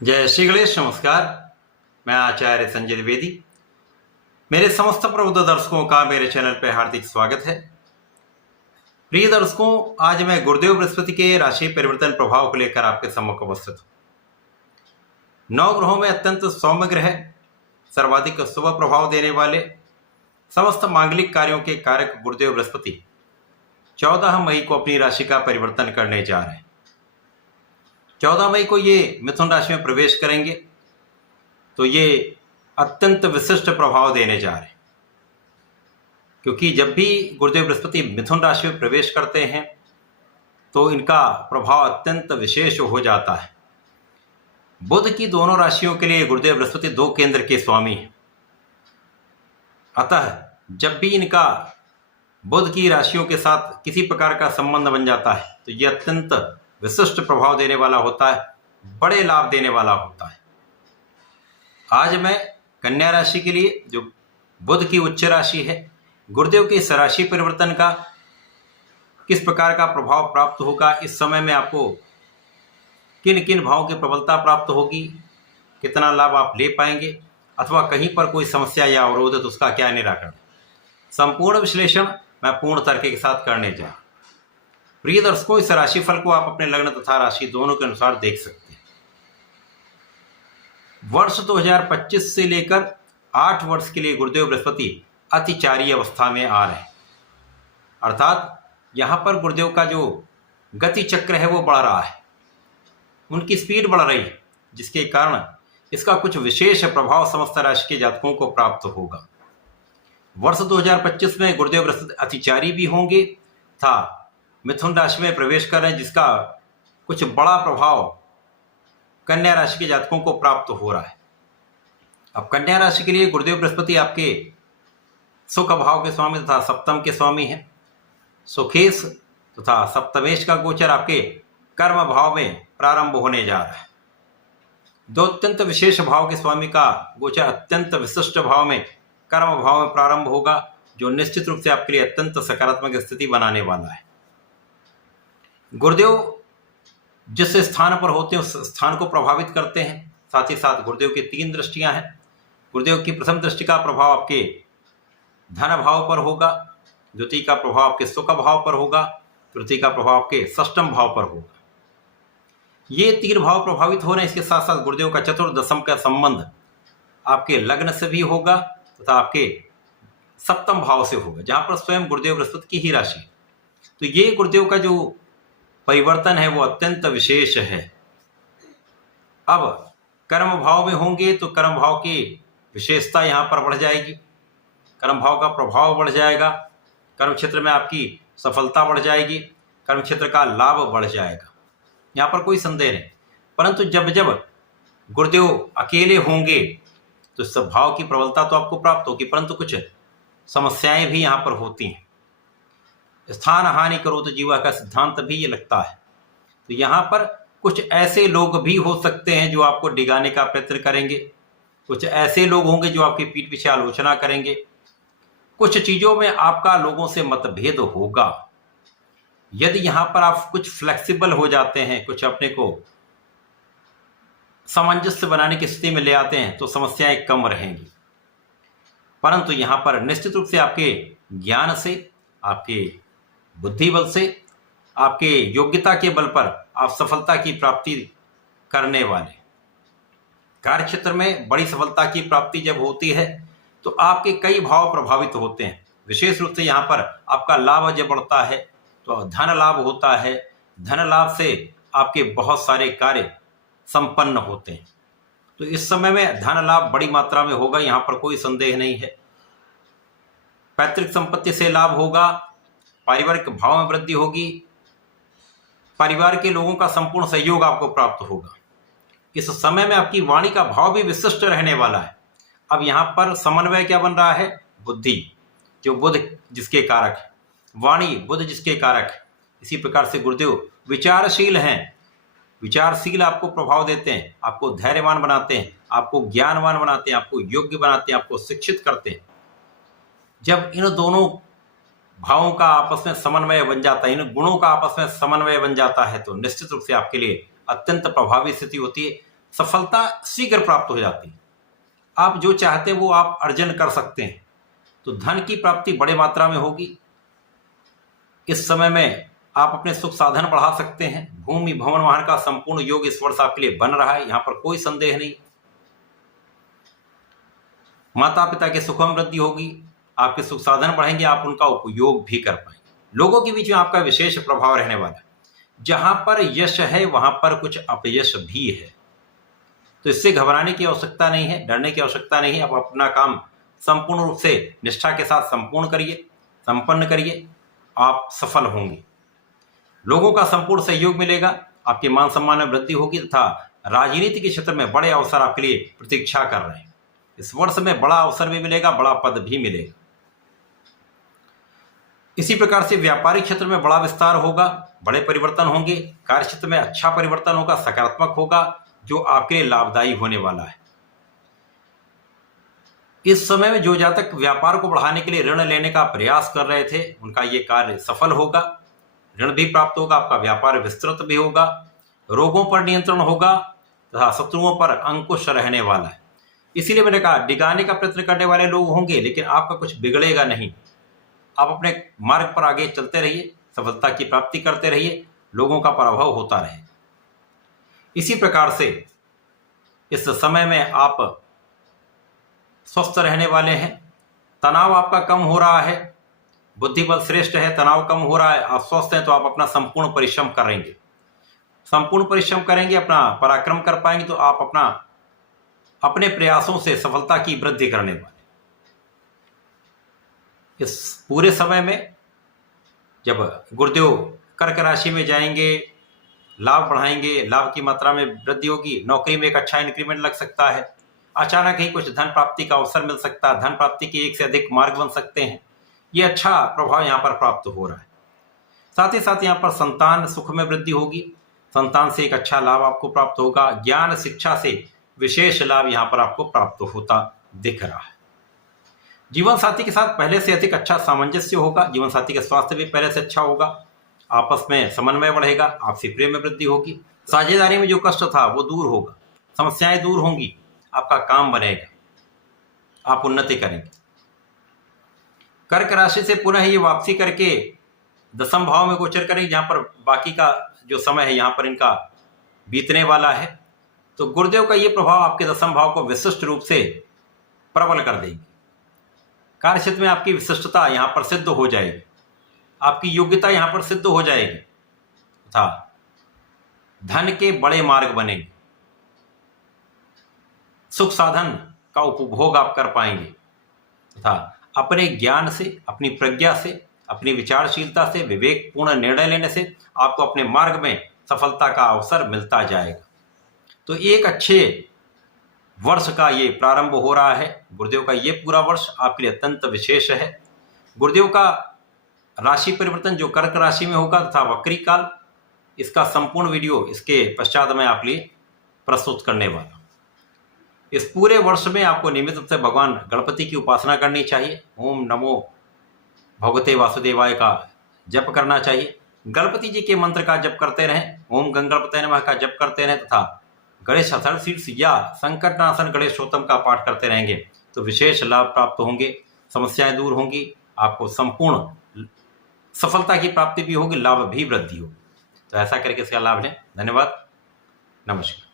जय श्री गणेश। नमस्कार। मैं आचार्य संजय द्विवेदी। मेरे समस्त प्रबुद्ध दर्शकों का मेरे चैनल पर हार्दिक स्वागत है। प्रिय दर्शकों, आज मैं गुरुदेव बृहस्पति के राशि परिवर्तन प्रभाव को लेकर आपके सम्मुख उपस्थित हूँ। 9 ग्रहों में अत्यंत सौम्य ग्रह, सर्वाधिक शुभ प्रभाव देने वाले, समस्त मांगलिक कार्यों के कारक गुरुदेव बृहस्पति 14 मई को अपनी राशि का परिवर्तन करने जा रहे हैं। 14 मई को ये मिथुन राशि में प्रवेश करेंगे तो ये अत्यंत विशिष्ट प्रभाव देने जा रहे हैं, क्योंकि जब भी गुरुदेव बृहस्पति मिथुन राशि में प्रवेश करते हैं तो इनका प्रभाव अत्यंत विशेष हो जाता है। बुध की दोनों राशियों के लिए गुरुदेव बृहस्पति 2 केंद्र के स्वामी हैं। अतः जब भी इनका बुध की राशियों के साथ किसी प्रकार का संबंध बन जाता है तो ये अत्यंत विशिष्ट प्रभाव देने वाला होता है, बड़े लाभ देने वाला होता है। आज मैं कन्या राशि के लिए, जो बुध की उच्च राशि है, गुरुदेव के इस राशि परिवर्तन का किस प्रकार का प्रभाव प्राप्त होगा, इस समय में आपको किन किन भावों की प्रबलता प्राप्त होगी, कितना लाभ आप ले पाएंगे, अथवा कहीं पर कोई समस्या या अवरोध है तो उसका क्या निराकरण, संपूर्ण विश्लेषण मैं पूर्ण तर्क के साथ करने जा रहा हूं। प्रिय दर्शकों, इस राशिफल को आप अपने लग्न तथा राशि दोनों के अनुसार देख सकते हैं। वर्ष 2025 से लेकर 8 वर्ष के लिए गुरुदेव बृहस्पति अतिचारी अवस्था में आ रहे हैं, अर्थात यहां पर गुरुदेव का जो गति चक्र है वो बढ़ रहा है, उनकी स्पीड बढ़ रही है, जिसके कारण इसका कुछ विशेष प्रभाव समस्त राशि के जातकों को प्राप्त होगा। वर्ष 2025 में गुरुदेव बृहस्पति अतिचारी भी होंगे तथा मिथुन राशि में प्रवेश कर रहे हैं, जिसका कुछ बड़ा प्रभाव कन्या राशि के जातकों को प्राप्त हो रहा है। अब कन्या राशि के लिए गुरुदेव बृहस्पति आपके सुख भाव के स्वामी तथा सप्तम के स्वामी हैं। सुखेश तथा सप्तमेश का गोचर आपके कर्म भाव में प्रारंभ होने जा रहा है। 2 अत्यंत विशेष भाव के स्वामी का गोचर अत्यंत विशिष्ट भाव में, कर्म भाव में प्रारंभ होगा, जो निश्चित रूप से आपके लिए अत्यंत सकारात्मक स्थिति बनाने वाला है। गुरुदेव जिस स्थान पर होते हैं उस स्थान को प्रभावित करते हैं। साथ ही साथ गुरुदेव की 3 दृष्टियां हैं। गुरुदेव की प्रथम दृष्टि का प्रभाव आपके धन भाव पर होगा, द्वितीय का प्रभाव आपके सुख भाव पर होगा, तृतीय का प्रभाव आपके षष्ठम भाव पर होगा। ये 3 भाव प्रभावित हो रहे हैं। इसके साथ साथ गुरुदेव का चतुर्दशम का संबंध आपके लग्न से भी होगा तथा आपके सप्तम भाव से होगा, जहां पर स्वयं गुरुदेव बृहस्पति की ही राशि। तो ये गुरुदेव का जो परिवर्तन है वो अत्यंत विशेष है। अब कर्म भाव में होंगे तो कर्म भाव की विशेषता यहाँ पर बढ़ जाएगी, कर्म भाव का प्रभाव बढ़ जाएगा, कर्म क्षेत्र में आपकी सफलता बढ़ जाएगी, कर्म क्षेत्र का लाभ बढ़ जाएगा, यहाँ पर कोई संदेह नहीं। परंतु जब जब गुरुदेव अकेले होंगे तो इस भाव की प्रबलता तो आपको प्राप्त होगी, परंतु कुछ समस्याएं भी यहाँ पर होती हैं। स्थान हानि करो तो जीवा का सिद्धांत भी ये लगता है। तो यहाँ पर कुछ ऐसे लोग भी हो सकते हैं जो आपको डिगाने का प्रयत्न करेंगे, कुछ ऐसे लोग होंगे जो आपकी पीठ पीछे आलोचना करेंगे, कुछ चीज़ों में आपका लोगों से मतभेद होगा। यदि यहाँ पर आप कुछ फ्लेक्सिबल हो जाते हैं, कुछ अपने को सामंजस्य बनाने की स्थिति में ले आते हैं तो समस्याएं कम रहेंगी। परंतु यहाँ पर निश्चित रूप से आपके ज्ञान से, आपके बुद्धि बल से, आपके योग्यता के बल पर आप सफलता की प्राप्ति करने वाले। कार्य क्षेत्र में बड़ी सफलता की प्राप्ति जब होती है तो आपके कई भाव प्रभावित होते हैं। विशेष रूप से यहाँ पर आपका लाभ जब बढ़ता है तो धन लाभ होता है। धन लाभ से आपके बहुत सारे कार्य संपन्न होते हैं। तो इस समय में धन लाभ बड़ी मात्रा में होगा, यहाँ पर कोई संदेह नहीं है। पैतृक संपत्ति से लाभ होगा, पारिवारिक भाव में वृद्धि होगी, परिवार के लोगों का संपूर्ण सहयोग आपको प्राप्त होगा। इस समय में आपकी वाणी का भाव भी विशिष्ट रहने वाला है। अब यहाँ पर समन्वय क्या बन रहा है? बुद्धि, जो बुध जिसके कारक है, वाणी बुध जिसके कारक है। इसी प्रकार से गुरुदेव विचारशील हैं, विचारशील आपको प्रभाव देते हैं, आपको धैर्यवान बनाते हैं, आपको ज्ञानवान बनाते हैं, आपको योग्य बनाते हैं, आपको शिक्षित करते हैं। जब इन दोनों भावों का आपस में समन्वय बन जाता है, इन गुणों का आपस में समन्वय बन जाता है तो निश्चित रूप से आपके लिए अत्यंत प्रभावी स्थिति होती है। सफलता शीघ्र प्राप्त हो जाती है। आप जो चाहते हैं वो आप अर्जन कर सकते हैं। तो धन की प्राप्ति बड़े मात्रा में होगी। इस समय में आप अपने सुख साधन बढ़ा सकते हैं। भूमि भवन वाहन का संपूर्ण योग इस वर्ष आपके लिए बन रहा है, यहां पर कोई संदेह नहीं। माता पिता के सुख में वृद्धि होगी, आपके सुख साधन बढ़ेंगे, आप उनका उपयोग भी कर पाएंगे। लोगों के बीच में आपका विशेष प्रभाव रहने वाला है। जहां पर यश है वहां पर कुछ अपयश भी है, तो इससे घबराने की आवश्यकता नहीं है, डरने की आवश्यकता नहीं है। आप अपना काम संपूर्ण रूप से निष्ठा के साथ संपन्न करिए, आप सफल होंगे। लोगों का संपूर्ण सहयोग मिलेगा, आपके मान सम्मान में वृद्धि होगी तथा राजनीति के क्षेत्र में बड़े अवसर आपके लिए प्रतीक्षा कर रहे हैं। इस वर्ष में बड़ा अवसर भी मिलेगा, बड़ा पद भी मिलेगा। इसी प्रकार से व्यापारिक क्षेत्र में बड़ा विस्तार होगा, बड़े परिवर्तन होंगे। कार्य क्षेत्र में अच्छा परिवर्तन होगा, सकारात्मक होगा, जो आपके लिए लाभदायी होने वाला है। इस समय में जो जातक व्यापार को बढ़ाने के लिए ऋण लेने का प्रयास कर रहे थे, उनका ये कार्य सफल होगा। ऋण भी प्राप्त होगा, आपका व्यापार विस्तृत भी होगा, रोगों पर नियंत्रण होगा तथा शत्रुओं पर अंकुश रहने वाला है। इसीलिए मैंने कहा, डिगाने का प्रयत्न करने वाले लोग होंगे, लेकिन आपका कुछ बिगड़ेगा नहीं। आप अपने मार्ग पर आगे चलते रहिए, सफलता की प्राप्ति करते रहिए, लोगों का पराभव होता रहे। इसी प्रकार से इस समय में आप स्वस्थ रहने वाले हैं। तनाव आपका कम हो रहा है, बुद्धि बल श्रेष्ठ है, तनाव कम हो रहा है, आप स्वस्थ हैं, तो आप अपना संपूर्ण परिश्रम करेंगे, अपना पराक्रम कर पाएंगे, तो आप अपने प्रयासों से सफलता की वृद्धि करने वाले। इस पूरे समय में जब गुरुदेव कर्क राशि में जाएंगे, लाभ बढ़ाएंगे, लाभ की मात्रा में वृद्धि होगी, नौकरी में एक अच्छा इंक्रीमेंट लग सकता है, अचानक ही कुछ धन प्राप्ति का अवसर मिल सकता है, धन प्राप्ति के एक से अधिक मार्ग बन सकते हैं। ये अच्छा प्रभाव यहाँ पर प्राप्त हो रहा है। साथ ही साथ यहाँ पर संतान सुख में वृद्धि होगी, संतान से एक अच्छा लाभ आपको प्राप्त होगा। ज्ञान शिक्षा से विशेष लाभ यहाँ पर आपको प्राप्त होता दिख रहा है। जीवन साथी के साथ पहले से अधिक अच्छा सामंजस्य होगा, जीवन साथी का स्वास्थ्य भी पहले से अच्छा होगा, आपस में समन्वय बढ़ेगा, आपसी प्रेम में वृद्धि होगी। साझेदारी में जो कष्ट था वो दूर होगा, समस्याएं दूर होंगी, आपका काम बनेगा, आप उन्नति करेंगे। कर्क राशि से पुनः ये वापसी करके दशम भाव में गोचर करेंगे, जहां पर बाकी का जो समय है यहाँ पर इनका बीतने वाला है। तो गुरुदेव का ये प्रभाव आपके दशम भाव को विशिष्ट रूप से प्रबल कर देंगे। कार्य क्षेत्र में आपकी विशिष्टता यहाँ पर सिद्ध हो जाएगी, आपकी योग्यता यहाँ पर सिद्ध हो जाएगी तथा धन के बड़े मार्ग बनेंगे, सुख साधन का उपभोग आप कर पाएंगे तथा अपने ज्ञान से, अपनी प्रज्ञा से, अपनी विचारशीलता से, विवेकपूर्ण निर्णय लेने से आपको अपने मार्ग में सफलता का अवसर मिलता जाएगा। तो एक अच्छे वर्ष का ये प्रारंभ हो रहा है। गुरुदेव का ये पूरा वर्ष आपके लिए अत्यंत विशेष है। गुरुदेव का राशि परिवर्तन जो कर्क राशि में होगा तथा वक्री काल, इसका संपूर्ण वीडियो इसके पश्चात मैं आप लिए प्रस्तुत करने वाला हूं। इस पूरे वर्ष में आपको नियमित रूप से भगवान गणपति की उपासना करनी चाहिए। ओम नमो भगवते वासुदेवाय का जप करना चाहिए। गणपति जी के मंत्र का जप करते रहें, ओम गंगणपते नमः का जप करते रहें तथा गणेश अथर्वशीर्ष या संकटनाशन गणेशोत्तम का पाठ करते रहेंगे तो विशेष लाभ प्राप्त होंगे, समस्याएं दूर होंगी, आपको संपूर्ण सफलता की प्राप्ति भी होगी, लाभ भी वृद्धि होगी। तो ऐसा करके इसका लाभ लें। धन्यवाद, नमस्कार।